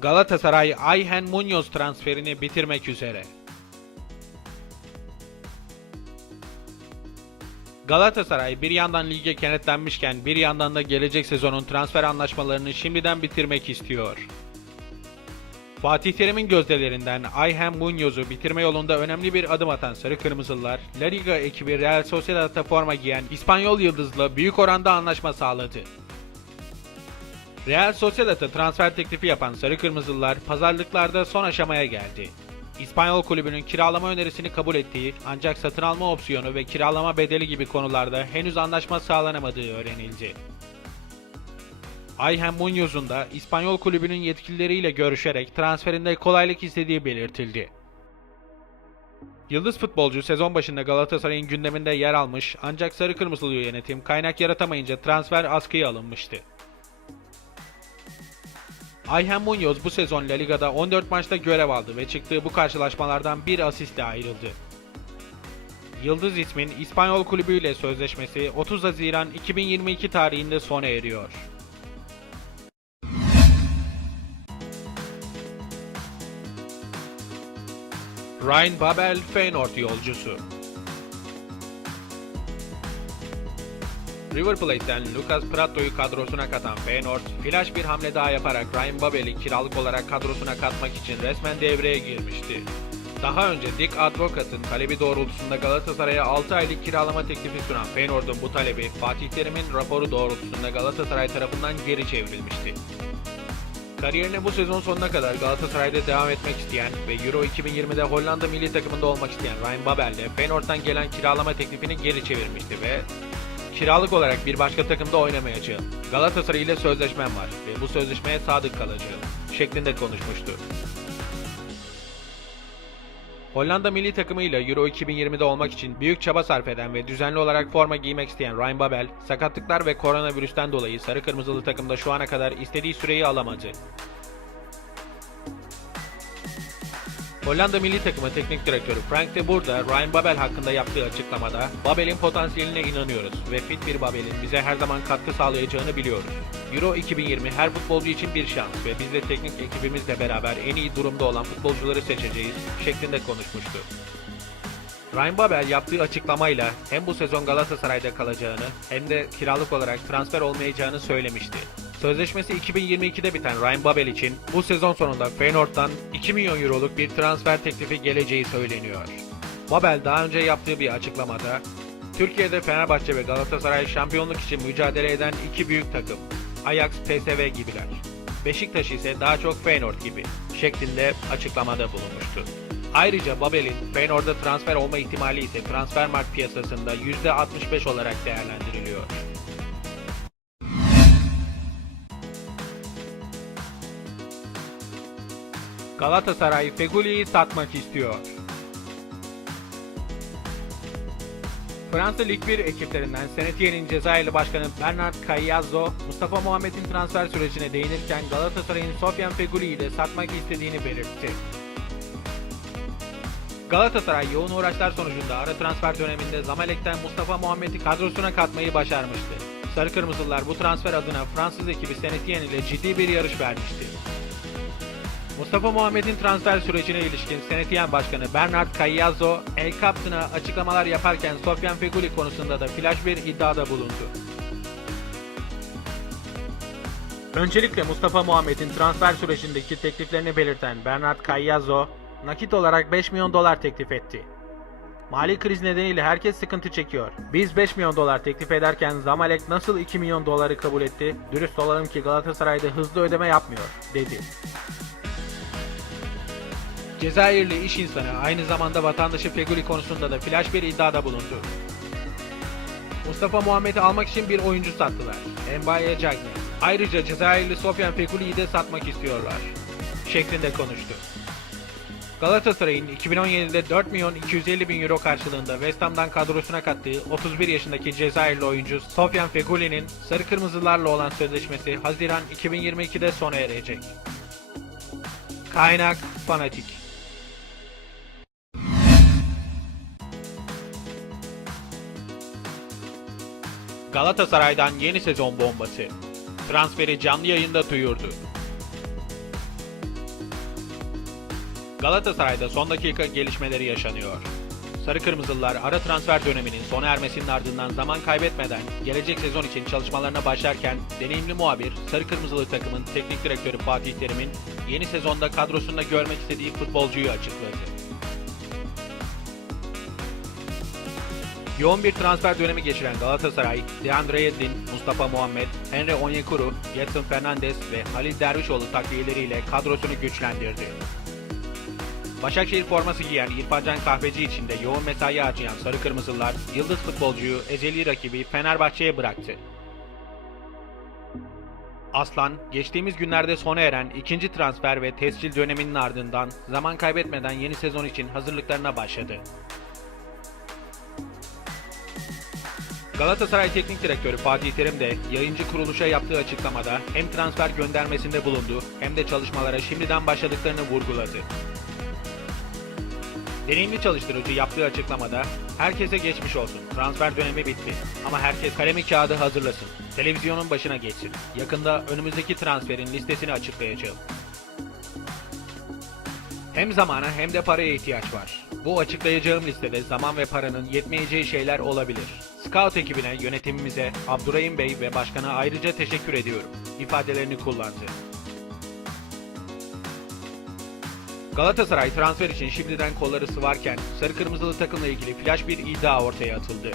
Galatasaray Ayhan Munoz transferini bitirmek üzere. Galatasaray bir yandan lige kenetlenmişken bir yandan da gelecek sezonun transfer anlaşmalarını şimdiden bitirmek istiyor. Fatih Terim'in gözdelerinden Ayhan Munoz'u bitirme yolunda önemli bir adım atan Sarı Kırmızılılar, La Liga ekibi Real Sociedad'da forma giyen İspanyol Yıldız'la büyük oranda anlaşma sağladı. Real Sociedad'a transfer teklifi yapan Sarı Kırmızılılar pazarlıklarda son aşamaya geldi. İspanyol kulübünün kiralama önerisini kabul ettiği ancak satın alma opsiyonu ve kiralama bedeli gibi konularda henüz anlaşma sağlanamadığı öğrenildi. Ayhan Munoz'un da İspanyol kulübünün yetkilileriyle görüşerek transferinde kolaylık istediği belirtildi. Yıldız futbolcu sezon başında Galatasaray'ın gündeminde yer almış ancak sarı kırmızılı yönetim kaynak yaratamayınca transfer askıya alınmıştı. Ayhan Munoz bu sezon La Liga'da 14 maçta görev aldı ve çıktığı bu karşılaşmalardan bir asistle ayrıldı. Yıldız ismin İspanyol kulübüyle sözleşmesi 30 Haziran 2022 tarihinde sona eriyor. Ryan Babel Feyenoord yolcusu River Plate'den Lucas Pratto'yu kadrosuna katan Feyenoord, flash bir hamle daha yaparak Ryan Babel'i kiralık olarak kadrosuna katmak için resmen devreye girmişti. Daha önce Dick Advocat'ın talebi doğrultusunda Galatasaray'a 6 aylık kiralama teklifi sunan Feyenoord'un bu talebi Fatih Terim'in raporu doğrultusunda Galatasaray tarafından geri çevrilmişti. Kariyerine bu sezon sonuna kadar Galatasaray'da devam etmek isteyen ve Euro 2020'de Hollanda milli takımında olmak isteyen Ryan Babel de Feyenoord'dan gelen kiralama teklifini geri çevirmişti ve kiralık olarak bir başka takımda oynamayacağım. Galatasaray ile sözleşmem var ve bu sözleşmeye sadık kalacağım şeklinde konuşmuştu. Hollanda milli takımıyla Euro 2020'de olmak için büyük çaba sarf eden ve düzenli olarak forma giymek isteyen Ryan Babel, sakatlıklar ve koronavirüsten dolayı sarı kırmızılı takımda şu ana kadar istediği süreyi alamadı. Hollanda milli takımı teknik direktörü Frank de Boer da Ryan Babel hakkında yaptığı açıklamada Babel'in potansiyeline inanıyoruz ve fit bir Babel'in bize her zaman katkı sağlayacağını biliyoruz. Euro 2020 her futbolcu için bir şans ve biz de teknik ekibimizle beraber en iyi durumda olan futbolcuları seçeceğiz şeklinde konuşmuştu. Ryan Babel yaptığı açıklamayla hem bu sezon Galatasaray'da kalacağını hem de kiralık olarak transfer olmayacağını söylemişti. Sözleşmesi 2022'de biten Ryan Babel için bu sezon sonunda Feyenoord'dan 2 milyon euroluk bir transfer teklifi geleceği söyleniyor. Babel daha önce yaptığı bir açıklamada, Türkiye'de Fenerbahçe ve Galatasaray şampiyonluk için mücadele eden iki büyük takım, Ajax, PSV gibiler. Beşiktaş ise daha çok Feyenoord gibi şeklinde açıklamada bulunmuştu. Ayrıca Babel'in Feyenoord'a transfer olma ihtimali ise transfermarkt piyasasında %65 olarak değerlendiriliyor. Galatasaray Feguli'yi satmak istiyor. Fransa Lig 1 ekiplerinden Senetiye'nin Cezayirli Başkanı Bernard Cagliazzo, Mustafa Muhammed'in transfer sürecine değinirken Galatasaray'ın Sofyan Feguli'yi de satmak istediğini belirtti. Galatasaray yoğun uğraşlar sonucunda ara transfer döneminde Zamalek'ten Mustafa Muhammed'i kadrosuna katmayı başarmıştı. Sarı Kırmızılar bu transfer adına Fransız ekibi Senetien ile ciddi bir yarış vermişti. Mustafa Muhammed'in transfer sürecine ilişkin Senetien Başkanı Bernard Cagliazzo, El Captain'a açıklamalar yaparken Sofyan Feguli konusunda da flash bir iddiada bulundu. Öncelikle Mustafa Muhammed'in transfer sürecindeki tekliflerini belirten Bernard Cagliazzo, nakit olarak 5 milyon dolar teklif etti. Mali kriz nedeniyle herkes sıkıntı çekiyor. Biz 5 milyon dolar teklif ederken Zamalek nasıl 2 milyon doları kabul etti? Dürüst olalım ki Galatasaray'da hızlı ödeme yapmıyor, dedi. Cezayirli iş insanı aynı zamanda vatandaşı Feguli konusunda da flash bir iddiada bulundu. Mustafa Muhammed'i almak için bir oyuncu sattılar. Mbaye Cagne. Ayrıca Cezayirli Sofyan Feguli'yi de satmak istiyorlar. Şeklinde konuştu. Galatasaray'ın 2017'de 4 milyon 250 bin euro karşılığında West Ham'dan kadrosuna kattığı 31 yaşındaki Cezayirli oyuncu Sofyan Feguli'nin Sarı Kırmızılarla olan sözleşmesi Haziran 2022'de sona erecek. Kaynak Fanatik Galatasaray'dan yeni sezon bombası. Transferi canlı yayında duyurdu. Galatasaray'da son dakika gelişmeleri yaşanıyor. Sarı Kırmızılılar ara transfer döneminin sona ermesinin ardından zaman kaybetmeden gelecek sezon için çalışmalarına başlarken deneyimli muhabir Sarı Kırmızılı takımın teknik direktörü Fatih Terim'in yeni sezonda kadrosunda görmek istediği futbolcuyu açıkladı. Yoğun bir transfer dönemi geçiren Galatasaray, Deandre Yedlin, Mustafa Muhammed, Henry Onyekuru, Getson Fernandes ve Halil Dervişoğlu takviyeleriyle kadrosunu güçlendirdi. Başakşehir forması giyen İrfancan Kahveci için de yoğun mesai harcayan Sarı Kırmızılar, yıldız futbolcuyu ezeli rakibi Fenerbahçe'ye bıraktı. Aslan, geçtiğimiz günlerde sona eren ikinci transfer ve tescil döneminin ardından zaman kaybetmeden yeni sezon için hazırlıklarına başladı. Galatasaray Teknik Direktörü Fatih Terim de yayıncı kuruluşa yaptığı açıklamada hem transfer göndermesinde bulundu hem de çalışmalara şimdiden başladıklarını vurguladı. Deneyimli çalıştırıcı yaptığı açıklamada herkese geçmiş olsun. Transfer dönemi bitti. Ama herkes kalemi kağıdı hazırlasın. Televizyonun başına geçsin. Yakında önümüzdeki transferin listesini açıklayacağım. Hem zamana hem de paraya ihtiyaç var. Bu açıklayacağım listede zaman ve paranın yetmeyeceği şeyler olabilir. Scout ekibine, yönetimimize, Abdurrahim Bey ve başkana ayrıca teşekkür ediyorum. ifadelerini kullandı. Galatasaray transfer için şimdiden kolları sıvarken sarı kırmızılı takımla ilgili flash bir iddia ortaya atıldı.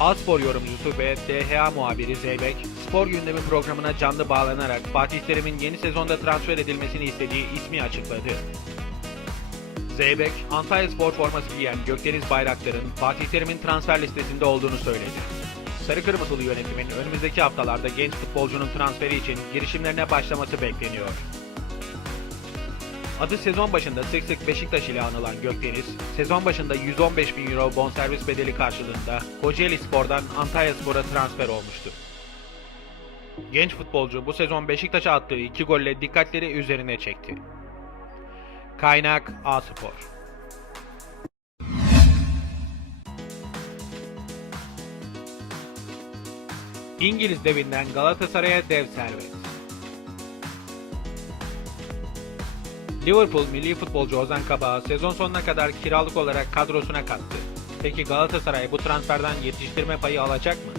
Aspor yorumcusu ve DHA muhabiri Zeybek, spor gündemi programına canlı bağlanarak Fatih Terim'in yeni sezonda transfer edilmesini istediği ismi açıkladı. Zeybek, Antalya Spor forması giyen Gökdeniz Bayraktar'ın Fatih Terim'in transfer listesinde olduğunu söyledi. Sarı Kırmızılı yönetimin önümüzdeki haftalarda genç futbolcunun transferi için girişimlerine başlaması bekleniyor. Adı sezon başında sık sık Beşiktaş ile anılan Gökdeniz, sezon başında 115 bin euro bonservis bedeli karşılığında Kocaeli Spor'dan Antalya Spor'a transfer olmuştu. Genç futbolcu bu sezon Beşiktaş'a attığı iki golle dikkatleri üzerine çekti. Kaynak A-Spor İngiliz devinden Galatasaray'a dev servet. Liverpool milli futbolcu Ozan Kabak'ı sezon sonuna kadar kiralık olarak kadrosuna kattı. Peki Galatasaray bu transferden yetiştirme payı alacak mı?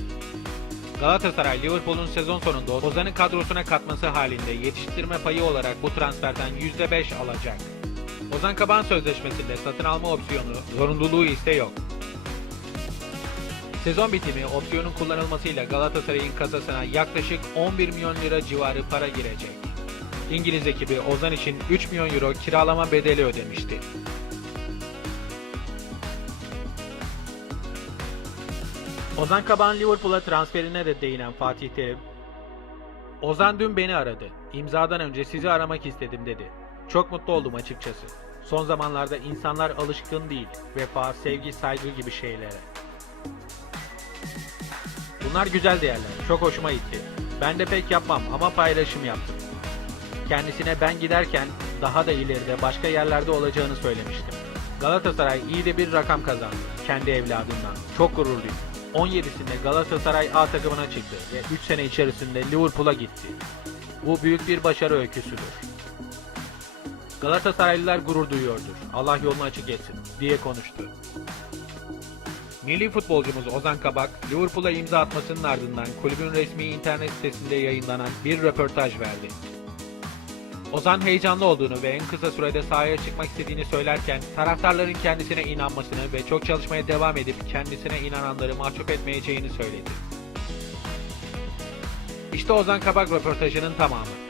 Galatasaray Liverpool'un sezon sonunda Ozan'ı kadrosuna katması halinde yetiştirme payı olarak bu transferden %5 alacak. Ozan Kabak'ın sözleşmesinde satın alma opsiyonu, zorunluluğu ise yok. Sezon bitimi opsiyonun kullanılmasıyla Galatasaray'ın kasasına yaklaşık 11 milyon lira civarı para girecek. İngiliz ekibi Ozan için 3 milyon euro kiralama bedeli ödemişti. Ozan Kabak'ın Liverpool'a transferine de değinen Fatih Terim, Ozan dün beni aradı. İmzadan önce sizi aramak istedim dedi. Çok mutlu oldum açıkçası. Son zamanlarda insanlar alışkın değil. Vefa, sevgi, saygı gibi şeylere. Bunlar güzel değerler. Çok hoşuma gitti. Ben de pek yapmam ama paylaşım yaptım. Kendisine ben giderken daha da ileride başka yerlerde olacağını söylemiştim. Galatasaray iyi de bir rakam kazandı kendi evladından. Çok gururluyum. 17'sinde Galatasaray A takımına çıktı ve 3 sene içerisinde Liverpool'a gitti. Bu büyük bir başarı öyküsüdür. Galatasaraylılar gurur duyuyordur. Allah yolunu açık etsin diye konuştu. Milli futbolcumuz Ozan Kabak, Liverpool'a imza atmasının ardından kulübün resmi internet sitesinde yayınlanan bir röportaj verdi. Ozan heyecanlı olduğunu ve en kısa sürede sahaya çıkmak istediğini söylerken taraftarların kendisine inanmasını ve çok çalışmaya devam edip kendisine inananları mahcup etmeyeceğini söyledi. İşte Ozan Kabak röportajının tamamı.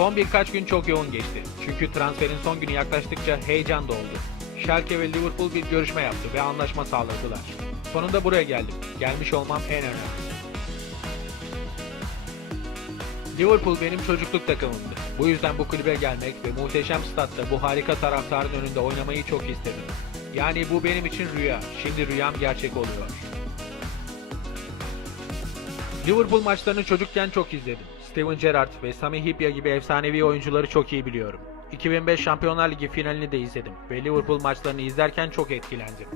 Son birkaç gün çok yoğun geçti. Çünkü transferin son günü yaklaştıkça heyecan da oldu. Schalke ve Liverpool bir görüşme yaptı ve anlaşma sağladılar. Sonunda buraya geldim. Gelmiş olmam en önemlisi. Liverpool benim çocukluk takımımdı. Bu yüzden bu kulübe gelmek ve muhteşem statta bu harika taraftarın önünde oynamayı çok istedim. Yani bu benim için rüya. Şimdi rüyam gerçek oluyor. Liverpool maçlarını çocukken çok izledim. Steven Gerrard ve Sami Hyypiä gibi efsanevi oyuncuları çok iyi biliyorum. 2005 Şampiyonlar Ligi finalini de izledim ve Liverpool maçlarını izlerken çok etkilendim.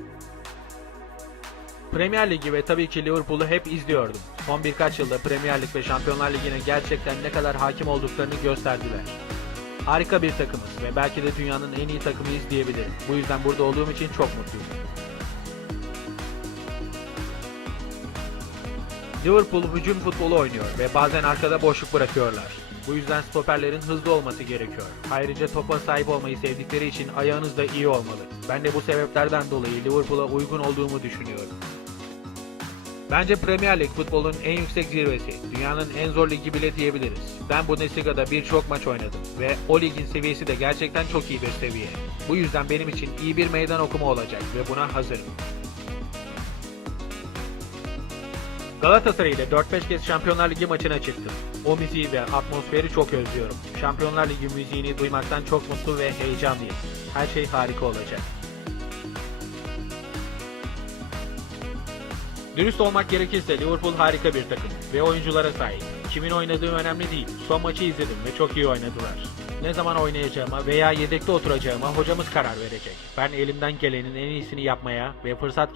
Premier Ligi ve tabii ki Liverpool'u hep izliyordum. Son birkaç yılda Premier Lig ve Şampiyonlar Ligi'ne gerçekten ne kadar hakim olduklarını gösterdiler. Harika bir takımız ve belki de dünyanın en iyi takımıyız diyebilirim. Bu yüzden burada olduğum için çok mutluyum. Liverpool hücum futbolu oynuyor ve bazen arkada boşluk bırakıyorlar. Bu yüzden stoperlerin hızlı olması gerekiyor. Ayrıca topa sahip olmayı sevdikleri için ayağınız da iyi olmalı. Ben de bu sebeplerden dolayı Liverpool'a uygun olduğumu düşünüyorum. Bence Premier Lig futbolun en yüksek zirvesi. Dünyanın en zor ligi bile diyebiliriz. Ben Bundesliga'da birçok maç oynadım ve o ligin seviyesi de gerçekten çok iyi bir seviye. Bu yüzden benim için iyi bir meydan okuma olacak ve buna hazırım. Galatasaray ile 4-5 kez Şampiyonlar Ligi maçına çıktım. O müziği ve atmosferi çok özlüyorum. Şampiyonlar Ligi müziğini duymaktan çok mutlu ve heyecanlıyım. Her şey harika olacak. Dürüst olmak gerekirse Liverpool harika bir takım ve oyunculara sahip. Kimin oynadığı önemli değil. Son maçı izledim ve çok iyi oynadılar. Ne zaman oynayacağıma veya yedekte oturacağıma hocamız karar verecek. Ben elimden gelenin en iyisini yapmaya ve fırsat